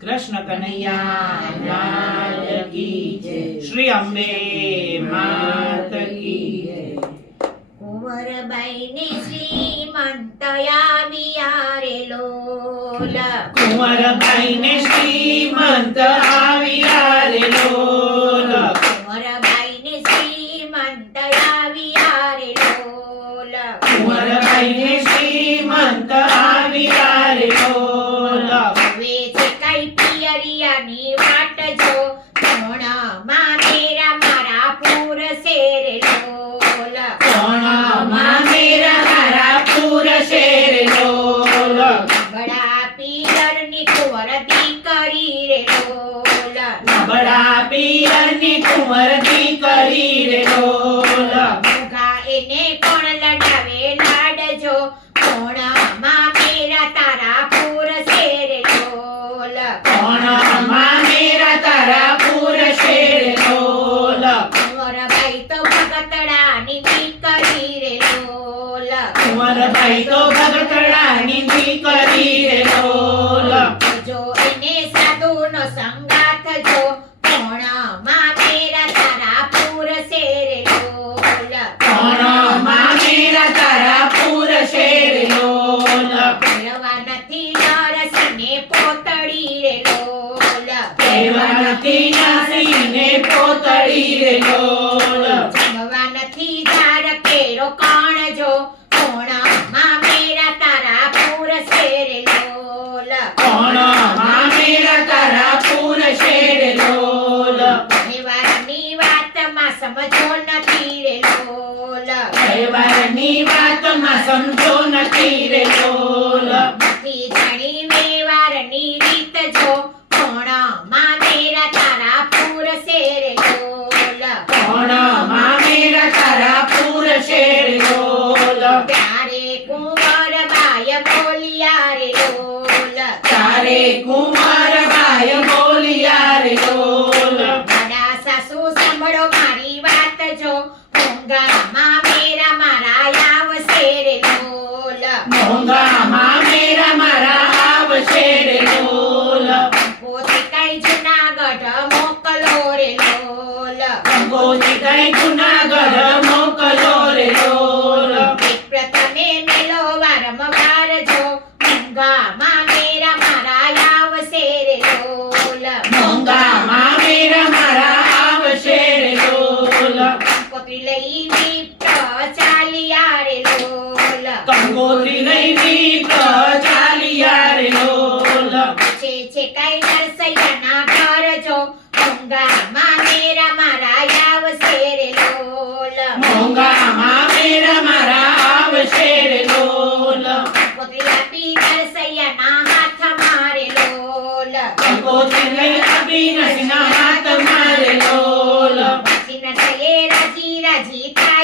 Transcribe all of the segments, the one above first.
કૃષ્ણ કનૈયા શ્રી અંબે માત કી શ્રીમંત શ્રીમંતયા બિયારે લોલ કુંવરબાઈને શ્રીમંત કોઈને કોણ લડાવે લાડજો. કોણામાં મેરા તારા પૂર શેર ઢોલ કોણામાં મેરા તારા પૂર શેર ઢોલ કુંવરભાઈ તો ભગતડાની દીકરી રે ઢોલ કુંવરભાઈ તો ભગતડાની દીકરી રે ઢોલ leave it go. તારે કુમાર ભાઈ બોલિયા રે બોલ મારા સાસુ સાંભળો મારી વાત જો મોંઘામાં મેરા મારા આવશે રે બોલ મોંઘામાં મેરા મારા આવશે રે બોલ પોતે કઈ જુનાગઢ મોકલો રે બોલ પોતે કઈ જુનાગઢ Gama.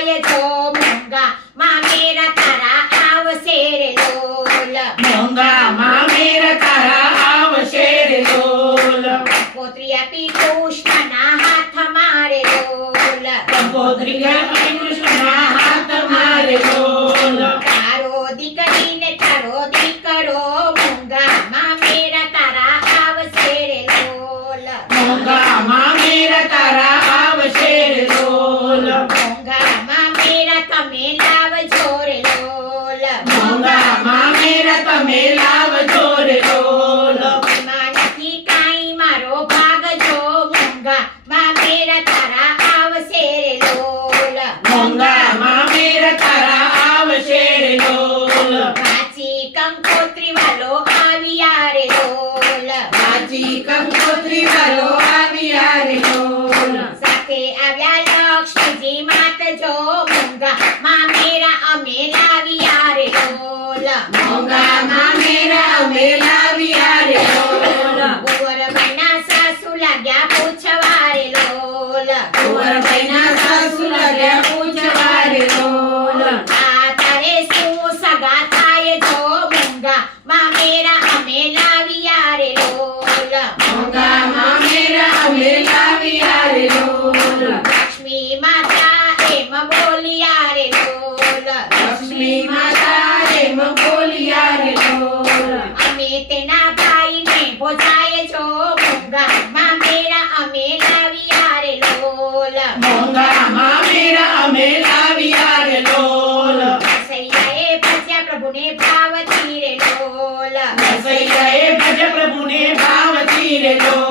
જાય તો મોંઘા માં મેરા તારા આવશે રે લોલ. મોંઘા માં મેરા તારા આવશે રે લોલ. પોતરી આપી કૃષ્ણના હાથ મારે લોલ. પોતરી ગા. બા મેરા તારા પ્રભુને ભાવતી રે ડોલ વસઈ ગયે ભજ પ્રભુને ભાવતી રે ડોલ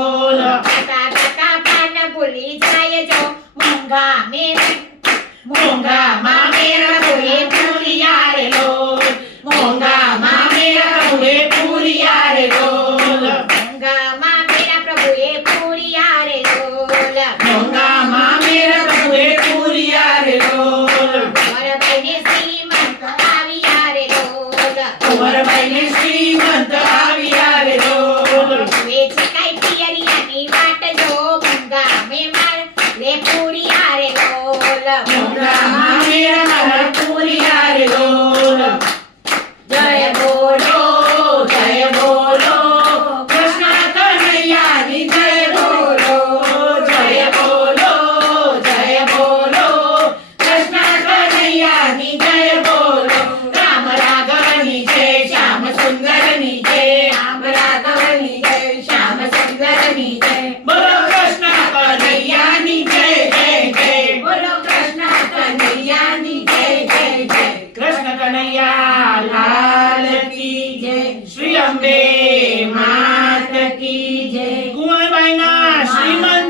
జయ Three months.